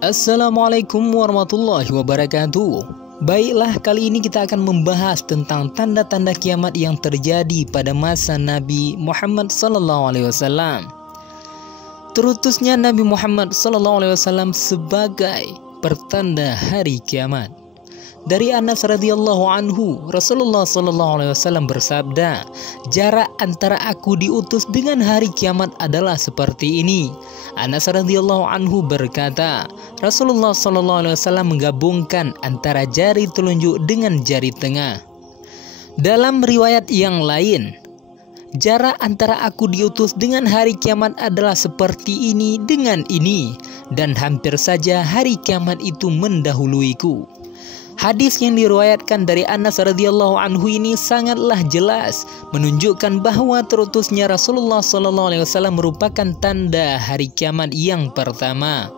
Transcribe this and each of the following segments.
Assalamualaikum warahmatullahi wabarakatuh. Baiklah, kali ini kita akan membahas tentang tanda-tanda kiamat yang terjadi pada masa Nabi Muhammad SAW. Terutusnya Nabi Muhammad SAW sebagai pertanda hari kiamat. Dari Anas radhiyallahu anhu, Rasulullah SAW bersabda, jarak antara aku diutus dengan hari kiamat adalah seperti ini. Anas radhiyallahu anhu berkata, Rasulullah SAW menggabungkan antara jari telunjuk dengan jari tengah. Dalam riwayat yang lain, jarak antara aku diutus dengan hari kiamat adalah seperti ini dengan ini, dan hampir saja hari kiamat itu mendahuluiku. Hadis yang diriwayatkan dari Anas radhiyallahu anhu ini sangatlah jelas menunjukkan bahwa terutusnya Rasulullah SAW merupakan tanda hari kiamat yang pertama.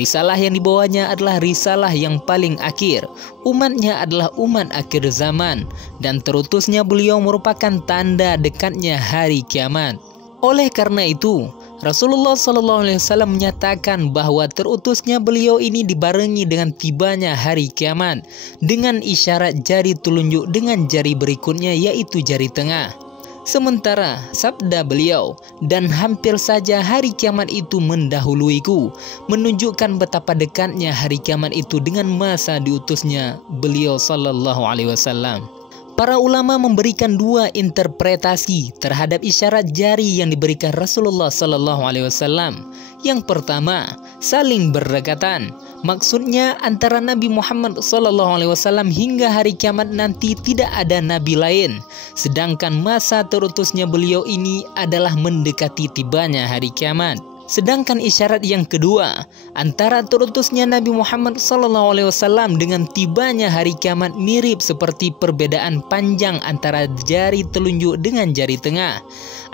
Risalah yang dibawanya adalah risalah yang paling akhir. Umatnya adalah umat akhir zaman, dan terutusnya beliau merupakan tanda dekatnya hari kiamat. Oleh karena itu, Rasulullah SAW menyatakan bahwa terutusnya beliau ini dibarengi dengan tibanya hari kiamat dengan isyarat jari telunjuk dengan jari berikutnya, yaitu jari tengah. Sementara sabda beliau, dan hampir saja hari kiamat itu mendahuluiku, menunjukkan betapa dekatnya hari kiamat itu dengan masa diutusnya beliau SAW. Para ulama memberikan dua interpretasi terhadap isyarat jari yang diberikan Rasulullah SAW. Yang pertama, saling berdekatan. Maksudnya antara Nabi Muhammad SAW hingga hari kiamat nanti tidak ada nabi lain. Sedangkan masa terutusnya beliau ini adalah mendekati tibanya hari kiamat. Sedangkan isyarat yang kedua, antara terutusnya Nabi Muhammad SAW dengan tibanya hari kiamat mirip seperti perbedaan panjang antara jari telunjuk dengan jari tengah.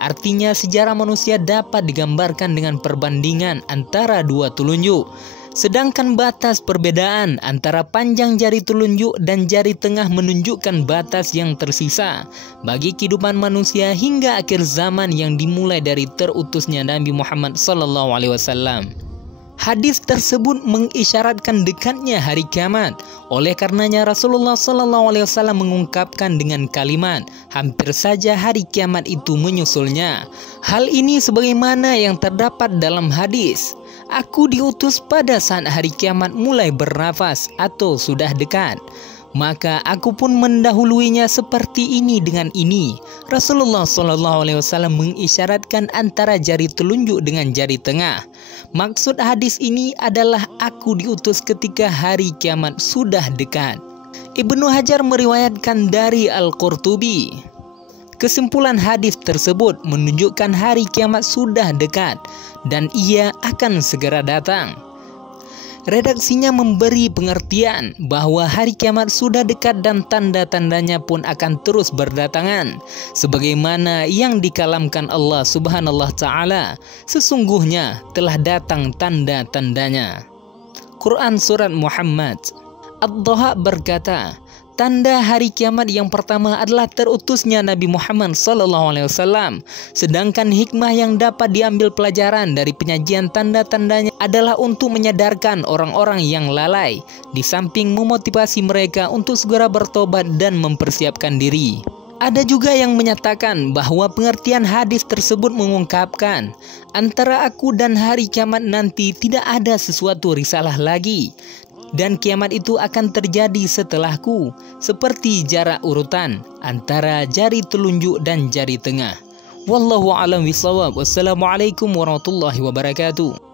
Artinya sejarah manusia dapat digambarkan dengan perbandingan antara dua telunjuk. Sedangkan batas perbedaan antara panjang jari telunjuk dan jari tengah menunjukkan batas yang tersisa bagi kehidupan manusia hingga akhir zaman yang dimulai dari terutusnya Nabi Muhammad SAW. Hadis tersebut mengisyaratkan dekatnya hari kiamat. Oleh karenanya Rasulullah SAW mengungkapkan dengan kalimat, hampir saja hari kiamat itu menyusulnya. Hal ini sebagaimana yang terdapat dalam hadis, aku diutus pada saat hari kiamat mulai bernafas atau sudah dekat, maka aku pun mendahuluinya seperti ini dengan ini. Rasulullah SAW mengisyaratkan antara jari telunjuk dengan jari tengah. Maksud hadis ini adalah aku diutus ketika hari kiamat sudah dekat. Ibnu Hajar meriwayatkan dari Al-Qurtubi, kesimpulan hadis tersebut menunjukkan hari kiamat sudah dekat dan ia akan segera datang. Redaksinya memberi pengertian bahwa hari kiamat sudah dekat dan tanda-tandanya pun akan terus berdatangan, sebagaimana yang dikalamkan Allah Subhanahu wa Ta'ala, sesungguhnya telah datang tanda-tandanya. Quran Surat Muhammad. Ad-Dhaha berkata, tanda hari kiamat yang pertama adalah terutusnya Nabi Muhammad SAW. Sedangkan hikmah yang dapat diambil pelajaran dari penyajian tanda-tandanya adalah untuk menyadarkan orang-orang yang lalai, di samping memotivasi mereka untuk segera bertobat dan mempersiapkan diri. Ada juga yang menyatakan bahwa pengertian hadis tersebut mengungkapkan antara aku dan hari kiamat nanti tidak ada sesuatu risalah lagi, dan kiamat itu akan terjadi setelahku, seperti jarak urutan antara jari telunjuk dan jari tengah. Wallahu a'lam bishawab. Wassalamualaikum warahmatullahi wabarakatuh.